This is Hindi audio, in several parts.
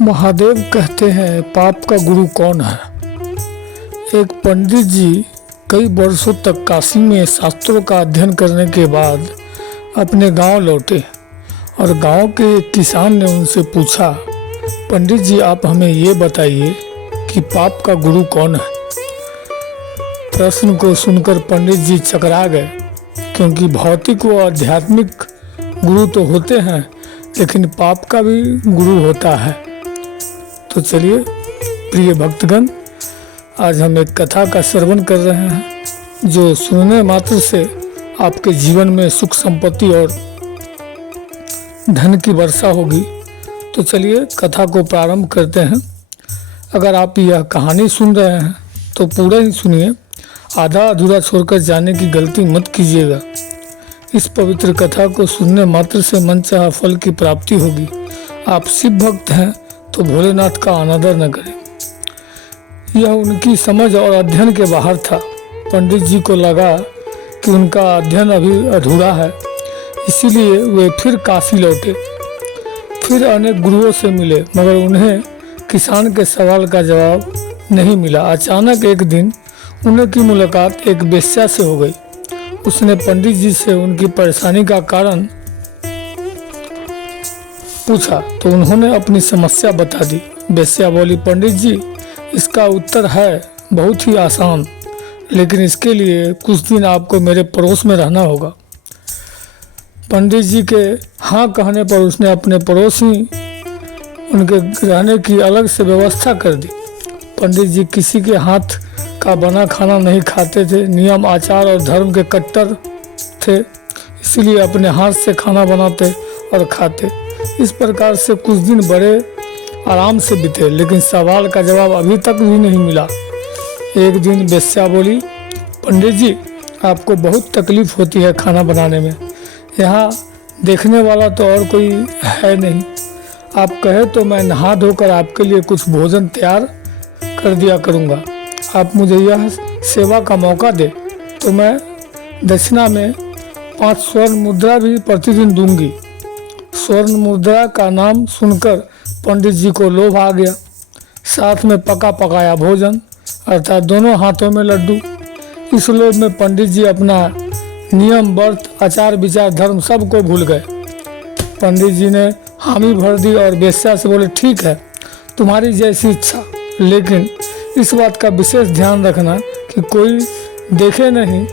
महादेव कहते हैं पाप का गुरु कौन है। एक पंडित जी कई वर्षों तक काशी में शास्त्रों का अध्ययन करने के बाद अपने गांव लौटे और गांव के एक किसान ने उनसे पूछा, पंडित जी आप हमें ये बताइए कि पाप का गुरु कौन है। प्रश्न को सुनकर पंडित जी चकरा गए, क्योंकि भौतिक व आध्यात्मिक गुरु तो होते हैं लेकिन पाप का भी गुरु होता है। तो चलिए प्रिय भक्तगण, आज हम एक कथा का श्रवण कर रहे हैं जो सुनने मात्र से आपके जीवन में सुख संपत्ति और धन की वर्षा होगी। तो चलिए कथा को प्रारंभ करते हैं। अगर आप यह कहानी सुन रहे हैं तो पूरा ही सुनिए, आधा अधूरा छोड़कर जाने की गलती मत कीजिएगा। इस पवित्र कथा को सुनने मात्र से मनचाहा फल की प्राप्ति होगी। आप शिव भक्त हैं तो भोलेनाथ का अनादर न करें। यह उनकी समझ और अध्ययन के बाहर था। पंडित जी को लगा कि उनका अध्ययन अभी अधूरा है, इसीलिए वे फिर काशी लौटे। फिर अनेक गुरुओं से मिले, मगर उन्हें किसान के सवाल का जवाब नहीं मिला। अचानक एक दिन उनकी मुलाकात एक वेश्या से हो गई। उसने पंडित जी से उनकी परेशानी का कारण पूछा तो उन्होंने अपनी समस्या बता दी। वेश्या बोली, पंडित जी इसका उत्तर है बहुत ही आसान, लेकिन इसके लिए कुछ दिन आपको मेरे पड़ोस में रहना होगा। पंडित जी के हाँ कहने पर उसने अपने पड़ोस ही उनके रहने की अलग से व्यवस्था कर दी। पंडित जी किसी के हाथ का बना खाना नहीं खाते थे, नियम आचार और धर्म के कट्टर थे, इसलिए अपने हाथ से खाना बनाते और खाते। इस प्रकार से कुछ दिन बड़े आराम से बीते, लेकिन सवाल का जवाब अभी तक भी नहीं मिला। एक दिन वेश्या बोली, पंडित जी आपको बहुत तकलीफ होती है खाना बनाने में, यहाँ देखने वाला तो और कोई है नहीं। आप कहे तो मैं नहा धोकर आपके लिए कुछ भोजन तैयार कर दिया करूँगा। आप मुझे यह सेवा का मौका दे तो मैं दक्षिणा में 5 स्वर्ण मुद्रा भी प्रतिदिन दूंगी। स्वर्ण मुद्रा का नाम सुनकर पंडित जी को लोभ आ गया। साथ में पका पकाया भोजन अर्थात दोनों हाथों में लड्डू। इस लोभ में पंडित जी अपना नियम व्रत आचार विचार धर्म सब को भूल गए। पंडित जी ने हामी भर दी और वेश्या से बोले, ठीक है तुम्हारी जैसी इच्छा, लेकिन इस बात का विशेष ध्यान रखना कि कोई देखे नहीं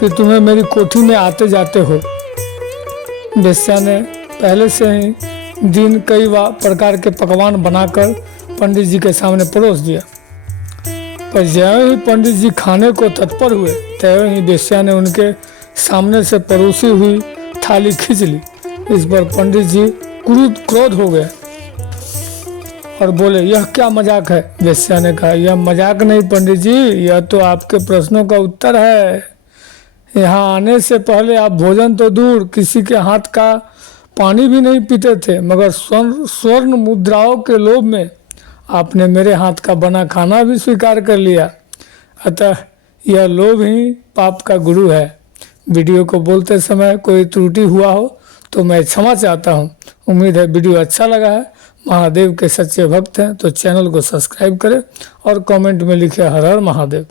कि तुम्हें मेरी कोठी में आते जाते हो। वेश्या ने पहले से ही दिन कई प्रकार के पकवान बनाकर पंडित जी के सामने परोस दिया, पर ज्यों ही पंडित जी खाने को तत्पर हुए त्यों ही वेश्या ने उनके सामने से परोसी हुई थाली खींच ली। इस पर पंडित जी क्रोध हो गए और बोले, यह क्या मजाक है। वेश्या ने कहा, यह मजाक नहीं पंडित जी, यह तो आपके प्रश्नों का उत्तर है। यहाँ आने से पहले आप भोजन तो दूर किसी के हाथ का पानी भी नहीं पीते थे, मगर स्वर्ण मुद्राओं के लोभ में आपने मेरे हाथ का बना खाना भी स्वीकार कर लिया। अतः यह लोभ ही पाप का गुरु है। वीडियो को बोलते समय कोई त्रुटि हुआ हो तो मैं क्षमा चाहता हूँ। उम्मीद है वीडियो अच्छा लगा है। महादेव के सच्चे भक्त हैं तो चैनल को सब्सक्राइब करें और कमेंट में लिखे हर हर महादेव।